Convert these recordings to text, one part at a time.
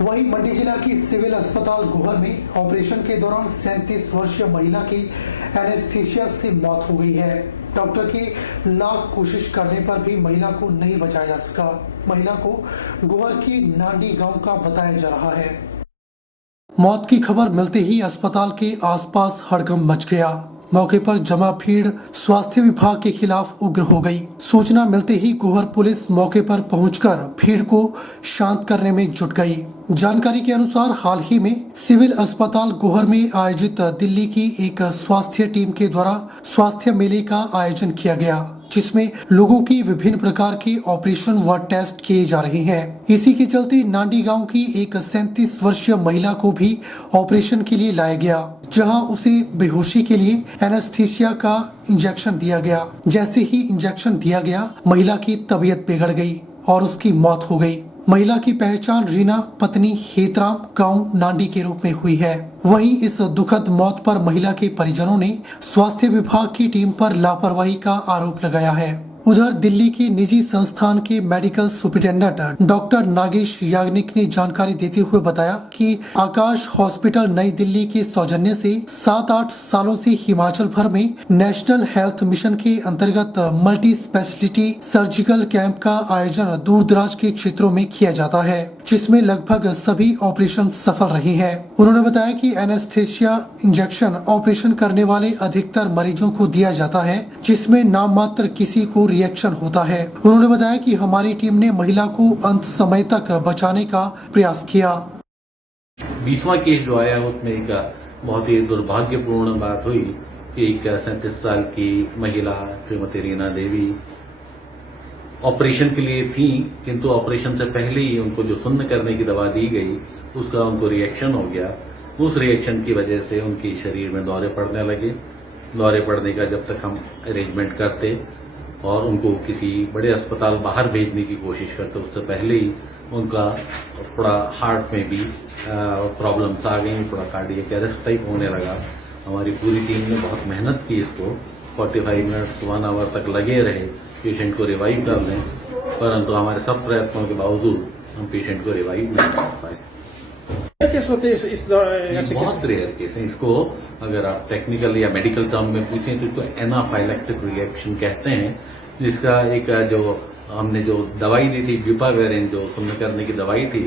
वहीं मंडी जिला की सिविल अस्पताल गोहर में ऑपरेशन के दौरान 37 वर्षीय महिला की एनेस्थीसिया से मौत हो गई है। डॉक्टर की लाख कोशिश करने पर भी महिला को नहीं बचाया जा सका। महिला को गोहर की नांडी गांव का बताया जा रहा है। मौत की खबर मिलते ही अस्पताल के आसपास हड़कंप मच गया। मौके पर जमा भीड़ स्वास्थ्य विभाग के खिलाफ उग्र हो गई। सूचना मिलते ही गोहर पुलिस मौके पर पहुंचकर भीड़ को शांत करने में जुट गई। जानकारी के अनुसार हाल ही में सिविल अस्पताल गोहर में आयोजित दिल्ली की एक स्वास्थ्य टीम के द्वारा स्वास्थ्य मेले का आयोजन किया गया, जिसमें लोगों की विभिन्न प्रकार के ऑपरेशन व टेस्ट किए जा रहे हैं। इसी के चलते नांडी गांव की एक 37 वर्षीय महिला को भी ऑपरेशन के लिए लाया गया, जहां उसे बेहोशी के लिए एनेस्थीसिया का इंजेक्शन दिया गया। जैसे ही इंजेक्शन दिया गया, महिला की तबीयत बिगड़ गई और उसकी मौत हो गई। महिला की पहचान रीना पत्नी हेतराम गांव नांडी के रूप में हुई है। वहीं इस दुखद मौत पर महिला के परिजनों ने स्वास्थ्य विभाग की टीम पर लापरवाही का आरोप लगाया है। उधर दिल्ली के निजी संस्थान के medical superintendent doctor Nagesh Yagnik ने जानकारी देते हुए बताया कि आकाश हॉस्पिटल नई दिल्ली के सौजन्य से 7-8 सालों से हिमाचल भर में नेशनल हेल्थ मिशन के अंतर्गत मल्टी स्पेशलिटी सर्जिकल कैंप का आयोजन दूर दराज के क्षेत्रों में किया जाता है, जिसमें लगभग सभी ऑपरेशन सफल रहे हैं। उन्होंने बताया कि एनेस्थीसिया इंजेक्शन ऑपरेशन करने वाले अधिकतर मरीजों को दिया जाता है, जिसमें नाम मात्र किसी को रिएक्शन होता है। उन्होंने बताया कि हमारी टीम ने महिला को अंत समय तक बचाने का प्रयास किया। 20वां केस जो आया उसमें एक बहुत ही दुर्भाग्यपूर्ण बात हुई कि एक 37 साल की महिला श्रीमती रीना देवी ऑपरेशन के लिए थी, किंतु ऑपरेशन से पहले ही उनको जो सुन्न करने की दवा दी गई उसका उनको रिएक्शन हो गया। उस रिएक्शन की वजह से उनके शरीर में दौरे पड़ने लगे। दौरे पड़ने का जब तक हम अरेंजमेंट करते और उनको किसी बड़े अस्पताल बाहर भेजने की कोशिश करते, उससे पहले ही उनका थोड़ा हार्ट में भी प्रॉब्लम्स आ गई, थोड़ा कार्डियक अरेस्ट टाइप होने लगा। हमारी पूरी टीम ने बहुत मेहनत की, इसको 45 मिनट 1 आवर तक लगे रहे पेशेंट को रिवाइव करने, परंतु हमारे सब प्रयत्नों के बावजूद हम पेशेंट को रिवाइव नहीं कर पाए। केस होते हैं इस बहुत रेयर केस है। इसको अगर आप टेक्निकल या मेडिकल टर्म में पूछें तो इसको एनाफाइलेक्टिक रिएक्शन कहते हैं, जिसका एक जो हमने जो दवाई दी थी ब्यूपावेरिन, जो सुन्न करने की दवाई थी,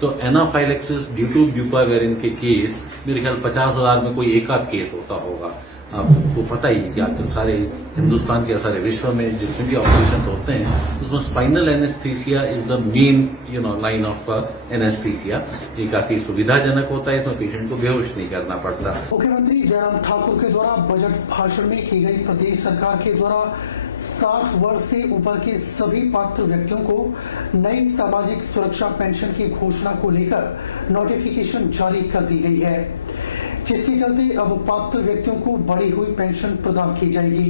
तो एनाफाइलेक्सिस ड्यू टू ब्यूपावेरिन के केस मेरे ख्याल 50,000 में कोई एक आध केस होता होगा। आपको पता ही है कि आजकल सारे हिंदुस्तान के सारे विश्व में जितने भी ऑपरेशन होते हैं उसमें spinal anaesthesia is the main line of anaesthesia. ये काफी सुविधाजनक होता है, इसमें पेशेंट को बेहोश नहीं करना पड़ता। मुख्यमंत्री जयराम ठाकुर के द्वारा बजट भाषण में की गई प्रदेश सरकार के द्वारा 60 वर्ष से ऊपर के सभी पात्र व्यक्तियों को नई सामाजिक सुरक्षा पेंशन की घोषणा को लेकर नोटिफिकेशन जारी कर दी गई है, जिसके चलते अब पात्र व्यक्तियों को बढ़ी हुई पेंशन प्रदान की जाएगी।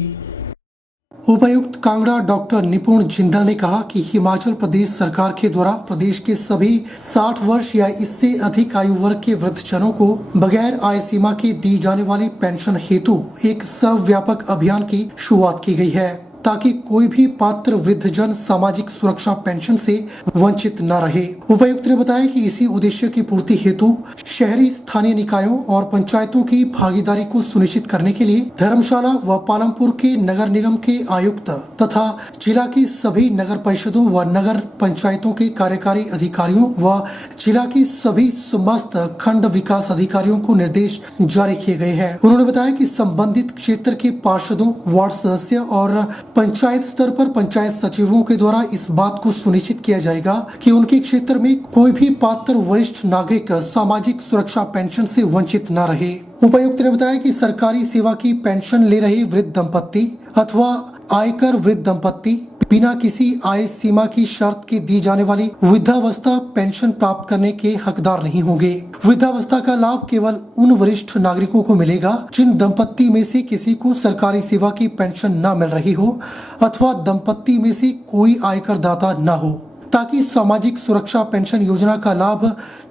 उपायुक्त कांगड़ा डॉक्टर निपुण जिंदल ने कहा कि हिमाचल प्रदेश सरकार के द्वारा प्रदेश के सभी 60 वर्ष या इससे अधिक आयु वर्ग के वृद्धजनों को बगैर आय सीमा के दी जाने वाली पेंशन हेतु एक सर्वव्यापक अभियान की शुरुआत की गई है, ताकि कोई भी पात्र वृद्धजन सामाजिक सुरक्षा पेंशन से वंचित न रहे। उपायुक्त ने बताया कि इसी उद्देश्य की पूर्ति हेतु शहरी स्थानीय निकायों और पंचायतों की भागीदारी को सुनिश्चित करने के लिए धर्मशाला व पालमपुर के नगर निगम के आयुक्त तथा जिला की सभी नगर परिषदों व नगर पंचायतों के कार्यकारी अधिकारियों व जिला की सभी समस्त खंड विकास अधिकारियों को निर्देश जारी किए गए हैं। उन्होंने बताया कि संबंधित क्षेत्र के पार्षदों, वार्ड सदस्य और पंचायत स्तर पर पंचायत सचिवों के द्वारा इस बात को सुनिश्चित किया जाएगा कि उनके क्षेत्र में कोई भी पात्र वरिष्ठ नागरिक सामाजिक सुरक्षा पेंशन से वंचित न रहे। उपायुक्त ने बताया कि सरकारी सेवा की पेंशन ले रहे वृद्ध दंपत्ति अथवा आयकर वृद्ध दंपत्ति बिना किसी आय सीमा की शर्त के दी जाने वाली वृद्धावस्था पेंशन प्राप्त करने के हकदार नहीं होंगे। वृद्धावस्था का लाभ केवल उन वरिष्ठ नागरिकों को मिलेगा जिन दंपत्ति में से किसी को सरकारी सेवा की पेंशन न मिल रही हो अथवा दंपत्ति में से कोई आयकर दाता न हो, ताकि सामाजिक सुरक्षा पेंशन योजना का लाभ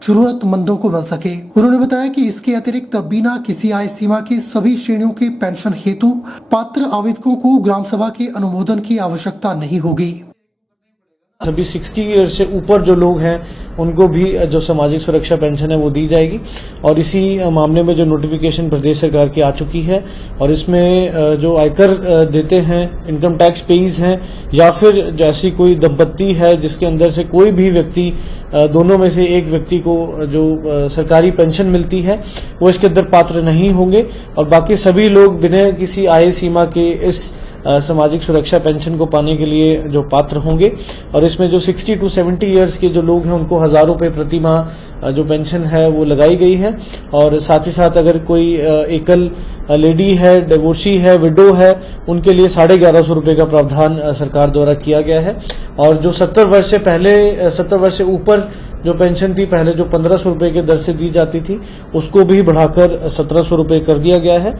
जरूरतमंदों को मिल सके। उन्होंने बताया कि इसके अतिरिक्त बिना किसी आय सीमा के सभी श्रेणियों के पेंशन हेतु पात्र आवेदकों को ग्राम सभा के अनुमोदन की आवश्यकता नहीं होगी। सभी 60 ईयर से ऊपर जो लोग हैं उनको भी जो सामाजिक सुरक्षा पेंशन है वो दी जाएगी और इसी मामले में जो नोटिफिकेशन प्रदेश सरकार की आ चुकी है और इसमें जो आयकर देते हैं, इनकम टैक्स पेइज हैं या फिर जैसी कोई दंपत्ति है जिसके अंदर से कोई भी व्यक्ति दोनों में से एक व्यक्ति को जो सरकारी पेंशन मिलती है वो इसके अंदर पात्र नहीं होंगे और बाकी सभी लोग बिना किसी आय सीमा के इस सामाजिक सुरक्षा पेंशन को पाने के लिए जो पात्र होंगे और इसमें जो 60 टू 70 इयर्स के जो लोग हैं उनको 1,000 रुपए प्रति माह जो पेंशन है वो लगाई गई है और साथ ही साथ अगर कोई एकल लेडी है, डिवोर्सी है, विडो है, उनके लिए 1150 रुपए का प्रावधान सरकार द्वारा किया गया है और जो 70 वर्ष से ऊपर जो पेंशन थी पहले जो 1500 रुपए के दर से दी जाती थी उसको भी बढ़ाकर 1700 रुपए कर दिया गया है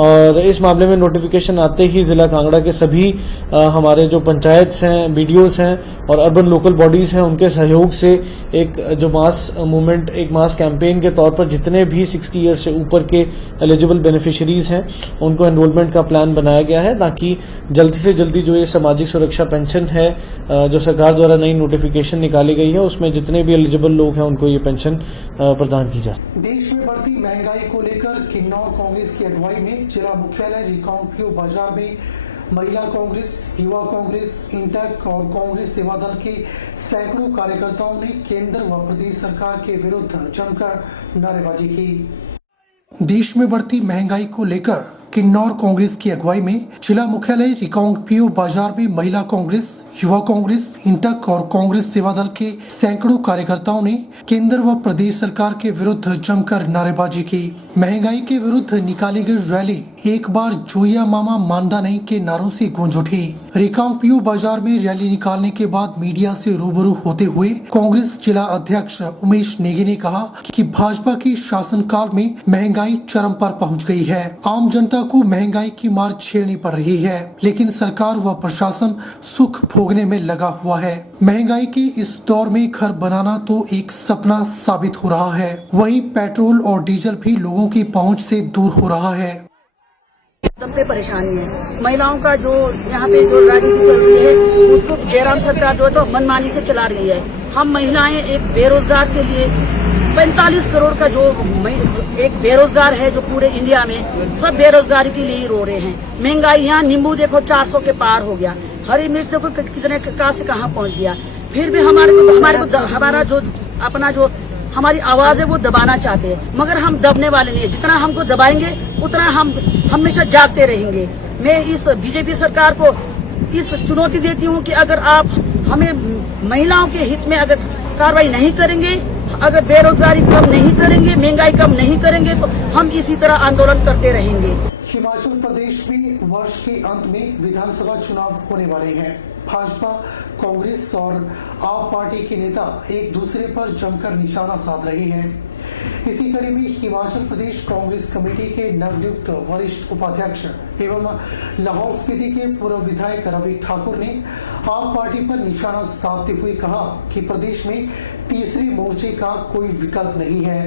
और इस मामले में नोटिफिकेशन आते ही जिला कांगड़ा के सभी हमारे जो पंचायत हैं, बीडीओस हैं और अर्बन लोकल बॉडीज हैं उनके सहयोग से एक जो मास मूवमेंट, एक मास कैंपेन के तौर पर जितने भी 60 ईयर से ऊपर के एलिजिबल बेनिफिशियरीज हैं उनको एनरोलमेंट का प्लान बनाया गया है ताकि जल्दी से जल्दी जो ये सामाजिक सुरक्षा पेंशन है जो सरकार द्वारा नई नोटिफिकेशन निकाली गई है उसमें जितने भी एलिजिबल लोग हैं उनको ये पेंशन प्रदान की जाए। देश में बढ़ती महंगाई को लेकर किन्नौर कांग्रेस की अगुवाई में जिला मुख्यालय रिकांगपिओ बाजार में महिला कांग्रेस, युवा कांग्रेस, इंटक और कांग्रेस सेवा दल के सैकड़ों कार्यकर्ताओं ने केंद्र व प्रदेश सरकार के विरुद्ध जमकर नारेबाजी की। देश में बढ़ती महंगाई को लेकर किन्नौर कांग्रेस की अगुवाई में जिला मुख्यालय रिकांगपिओ बाजार में महिला कांग्रेस, युवा कांग्रेस, इंटक और कांग्रेस सेवा दल के सैकड़ों कार्यकर्ताओं ने केंद्र व प्रदेश सरकार के विरुद्ध जमकर नारेबाजी की। महंगाई के विरुद्ध निकाली गई रैली एक बार जोया मामा मानदा नहीं के नारों से गूंज उठी। रिकांगपिओ बाजार में रैली निकालने के बाद मीडिया से रूबरू होते हुए कांग्रेस जिला अध्यक्ष उमेश नेगी ने कहा कि भाजपा के शासनकाल में महंगाई चरम पर पहुंच गई है। आम जनता को महंगाई की मार झेलनी पड़ रही है, लेकिन सरकार व प्रशासन सुख भोगने में लगा हुआ है। महंगाई के इस दौर में घर बनाना तो एक सपना साबित हो रहा है, वहीं पेट्रोल और डीजल भी लोगों की पहुंच से दूर हो रहा है। तब पे परेशानी है। महिलाओं का जो यहाँ पे जो राजनीति चल रही है उसको जयराम सरकार जो है तो मनमानी से चला रही है। हम महिलाएं एक बेरोजगार के लिए 45 करोड़ का जो एक बेरोजगार है जो पूरे इंडिया में सब बेरोजगारी के लिए रो रहे हैं। महंगाई यहाँ नींबू देखो 400 के पार हो गया, हरी मिर्च देखो कितने कहाँ से कहाँ पहुँच गया। फिर भी हमारा जो अपना जो हमारी आवाज है वो दबाना चाहते हैं, मगर हम दबने वाले नहीं है। जितना हमको दबाएंगे उतना हम हमेशा जागते रहेंगे। मैं इस बीजेपी सरकार को इस चुनौती देती हूँ कि अगर आप हमें महिलाओं के हित में अगर कार्रवाई नहीं करेंगे, अगर बेरोजगारी कम नहीं करेंगे, महंगाई कम नहीं करेंगे तो हम इसी तरह आंदोलन करते रहेंगे। हिमाचल प्रदेश में वर्ष के अंत में विधानसभा चुनाव होने वाले हैं। भाजपा, कांग्रेस और आप पार्टी के नेता एक दूसरे पर जमकर निशाना साध रहे हैं। इसी कड़ी में हिमाचल प्रदेश कांग्रेस कमेटी के नवनियुक्त वरिष्ठ उपाध्यक्ष एवं लाहौल स्पीति के पूर्व विधायक रवि ठाकुर ने आप पार्टी पर निशाना साधते हुए कहा कि प्रदेश में तीसरे मोर्चे का कोई विकल्प नहीं है।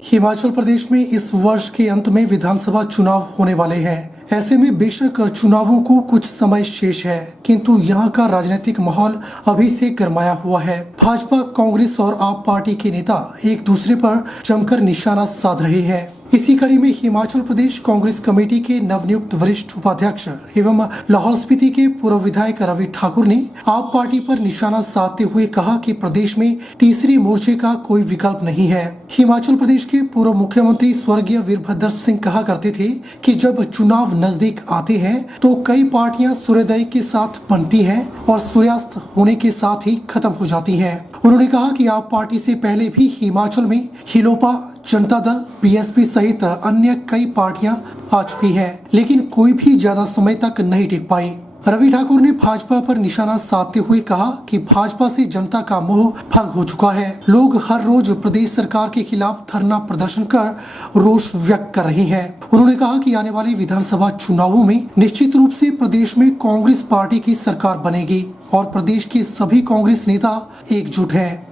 हिमाचल प्रदेश में इस वर्ष के अंत में विधानसभा चुनाव होने वाले हैं। ऐसे में बेशक चुनावों को कुछ समय शेष है, किंतु यहाँ का राजनीतिक माहौल अभी से गरमाया हुआ है। भाजपा, कांग्रेस और आप पार्टी के नेता एक दूसरे पर जमकर निशाना साध रहे हैं। इसी कड़ी में हिमाचल प्रदेश कांग्रेस कमेटी के नवनियुक्त वरिष्ठ उपाध्यक्ष एवं लाहौल स्पीति के पूर्व विधायक रवि ठाकुर ने आप पार्टी पर निशाना साधते हुए कहा कि प्रदेश में तीसरे मोर्चे का कोई विकल्प नहीं है। हिमाचल प्रदेश के पूर्व मुख्यमंत्री स्वर्गीय वीरभद्र सिंह कहा करते थे कि जब चुनाव नजदीक आते हैं तो कई पार्टियां सूर्योदय के साथ बनती हैं और सूर्यास्त होने के साथ ही खत्म हो जाती हैं। उन्होंने कहा कि आप पार्टी से पहले भी हिमाचल में हिलोपा, जनता दल, बीएसपी सहित अन्य कई पार्टियां आ चुकी हैं, लेकिन कोई भी ज्यादा समय तक नहीं टिक पाई। रवि ठाकुर ने भाजपा पर निशाना साधते हुए कहा कि भाजपा से जनता का मोह भंग हो चुका है। लोग हर रोज प्रदेश सरकार के खिलाफ धरना प्रदर्शन कर रोष व्यक्त कर रहे हैं। उन्होंने कहा कि आने वाले विधानसभा चुनावों में निश्चित रूप से प्रदेश में कांग्रेस पार्टी की सरकार बनेगी और प्रदेश के सभी कांग्रेस नेता एकजुट हैं।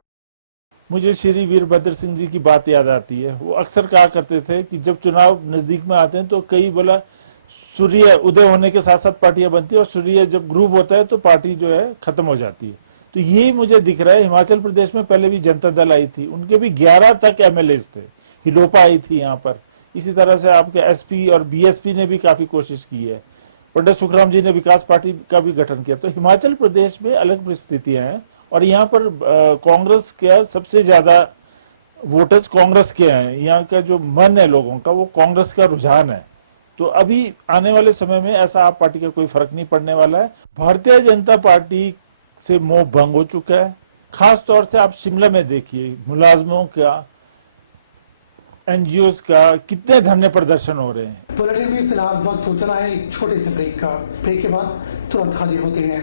मुझे श्री वीरभद्र सिंह जी की बात याद आती है। वो अक्सर कहा करते थे कि जब चुनाव नजदीक में आते हैं तो कई बोला सूर्य उदय होने के साथ साथ पार्टियां बनती है और सूर्य जब ग्रूव होता है तो पार्टी जो है खत्म हो जाती है। तो ये मुझे दिख रहा है। हिमाचल प्रदेश में पहले भी जनता दल आई थी, उनके भी 11 तक एमएलएज थे। हिलोपा आई थी यहाँ पर। इसी तरह से आपके एसपी और बीएसपी ने भी काफी कोशिश की है। पंडित सुखराम जी ने विकास पार्टी का भी गठन किया। तो हिमाचल प्रदेश में अलग परिस्थितियां हैं और यहाँ पर कांग्रेस का सबसे ज्यादा वोटर्स कांग्रेस के हैं। यहाँ का जो मन है लोगों का वो कांग्रेस का रुझान है। तो अभी आने वाले समय में ऐसा आप पार्टी का कोई फर्क नहीं पड़ने वाला है। भारतीय जनता पार्टी से मोह भंग हो चुका है। खास तौर से आप शिमला में देखिए, मुलाजमों का, एनजीओज का कितने धरने प्रदर्शन हो रहे हैं। बुलेटिन में फिलहाल वक्त हो चला है एक छोटे से ब्रेक का। ब्रेक के बाद तुरंत हाजिर होते हैं।